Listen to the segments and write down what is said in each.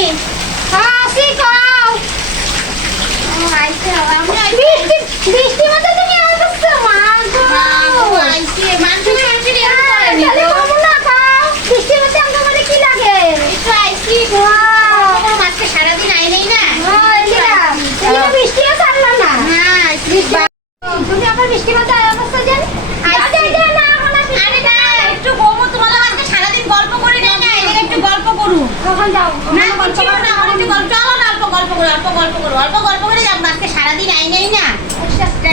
আসি খাও ও আইছে আমি বৃষ্টি বৃষ্টি মতো তুমি আসছো মা গো আইছে মানুষ এরকম করে তাহলে খাবো না খাও বৃষ্টি মতো আমাকে বলে কি লাগে একটু আইছি আমার মাছকে সারাদিন আই নেই না এই বৃষ্টিও ছাড়লো না হ্যাঁ তুমি আবার বৃষ্টি মতো অবস্থা জান আইছে না না আরে না একটু বমু তোমার আজকে সারাদিন গল্প করি না না এই একটু গল্প করু কখন যাও না কিছু না আমার একটু গল্প চলো না অল্প গল্প করে যাব আজকে সারাদিন আই নেই না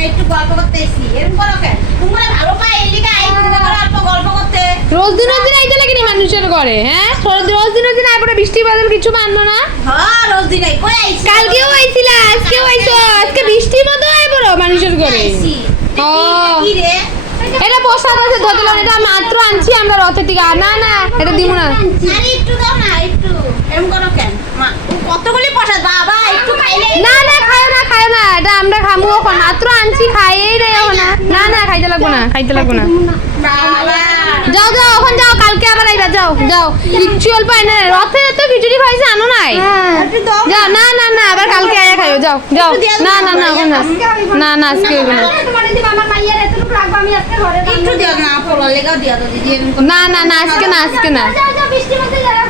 একটু গল্প করতে এসি এরকম করো কেন তোমরা ভালো পাই এদিকে আই তোমরা অল্প গল্প করতে রোজ দিন আইতে লাগে নি মানুষের ঘরে হ্যাঁ রোজ দিন আইপরে বৃষ্টি বাদল কিছু মানলো না হ্যাঁ রোজ দিন আই কই আইছি কালকেও আইছিলা আজকেও আইছো আজকে বৃষ্টি মতো আইপরো মানুষের ঘরে আইছি ও। কি রে এটা প্রসাদ আছে ধতলা এটা মাত্র আনছি আমরা রথের থেকে না না এটা দিব না আরে একটু দাও না একটু এরকম করো কেন মা কতগুলি প্রসাদ বাবা একটু খাইলে না না খায় না এটা আমরা খামু এখন মাত্র আনছি খাইয়েই নাই এখন না খাইতে লাগবো না বাবা যাও এখন যাও কালকে আবার আইবা যাও কিচ্ছু অল্প আইনা রথে তো খিচুড়ি খাইছে আনো নাই একটু দাও যাও না আবার কালকে আয়া খাইও যাও না এখন না আজকে হইবে না তোমার দিবা আমার মাইয়ার এতটুকু রাখবো আমি আজকে ঘরে একটু দিও না পোলা লেগাও দিও তো দিদি এরকম না আজকে না যাও বৃষ্টি মতো যাও